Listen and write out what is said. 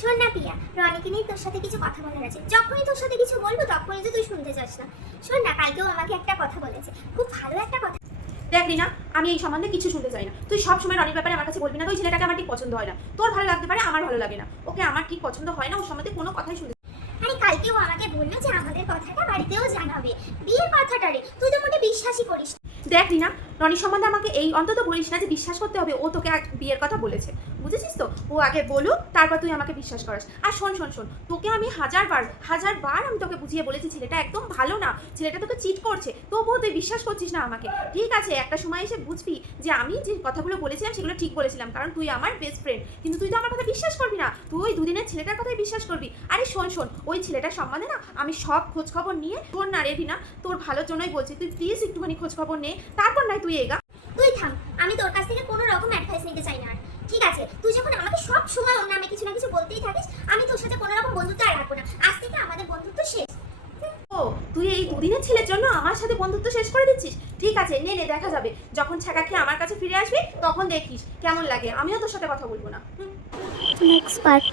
শোন না পিয়া, রনিকে নিয়ে তোর সাথে কিছু কথা বলার আছে। যখনই তোর সাথে কিছু বলবো তখনই তো তুই শুনতে চাস না। শোন না, কালকেও আমাকে একটা কথা বলেছে, খুব ভালো একটা কথা। দেখ রিনা, আমি এই সম্বন্ধে কিছু শুনতে চাই না। তুই সব সময় রনির ব্যাপারে আমার কাছে বলবি না। ওই ছেলেটাকে আমার ঠিক পছন্দ হয় না। তোর ভালো লাগতে পারে, আমার ভালো লাগে না। ওকে আমার ঠিক পছন্দ হয় না। ওর সম্বন্ধে কোনো কথাই শুনতে। আরে কালকেও আমাকে বললো যে আমাদের কথাটা বাড়িতেও জানাবে, বিয়ের কথাটা রে। তুই তো মোটে বিশ্বাসই করিস না। দেখ রিনা, রনির সম্বন্ধে আমাকে এই অন্তত বলিস না যে বিশ্বাস করতে হবে ও তোকে বিয়ের কথা বলেছে। বুঝেছিস তো? ও আগে বলুক, তারপর তুই আমাকে বিশ্বাস করাস। আর শোন শোন শোন, তোকে আমি হাজারবার আমি তোকে বুঝিয়ে বলেছি ছেলেটা একদম ভালো না, ছেলেটা তোকে চিট করছে, তবুও তুই বিশ্বাস করছিস না আমাকে। ঠিক আছে, একটা সময় এসে বুঝবি যে আমি যে কথাগুলো বলেছিলাম সেগুলো ঠিক বলেছিলাম, কারণ তুই আমার বেস্ট ফ্রেন্ড। কিন্তু তুই তো আমার কথা বিশ্বাস করবি না, তুই ওই দুদিনের ছেলেটার কথাই বিশ্বাস করবি। আরে শোন শোন, ওই ছেলেটার সম্বন্ধে না আমি সব খোঁজ খবর নিয়ে, তোর না রে রিনা, তোর ভালোর জন্যই বলছি, তুই প্লিজ একটুখানি খোঁজ খবর নে, তারপর নয় তুই এগা। তুই থাম, আমি তোর কাছ থেকে কোনো রকম অ্যাডভাইস নিতে চাই না আর। ঠিক আছে, তুই যখন আমাকে সব সময় ওর নামে কিছু না কিছু বলতেই থাকিস, আমি তোর সাথে কোনো রকম বন্ধুত্ব আর রাখবো না। আজ থেকে আমাদের বন্ধুত্ব শেষ। ও, তুই এই দুদিনের ছেলের জন্য আমার সাথে বন্ধুত্ব শেষ করে দিচ্ছিস? ঠিক আছে, নে নে, দেখা যাবে। যখন ছাকা খেয়ে আমার কাছে ফিরে আসবি তখন দেখিস কেমন লাগে। আমিও তোর সাথে কথা বলবো না। Next part.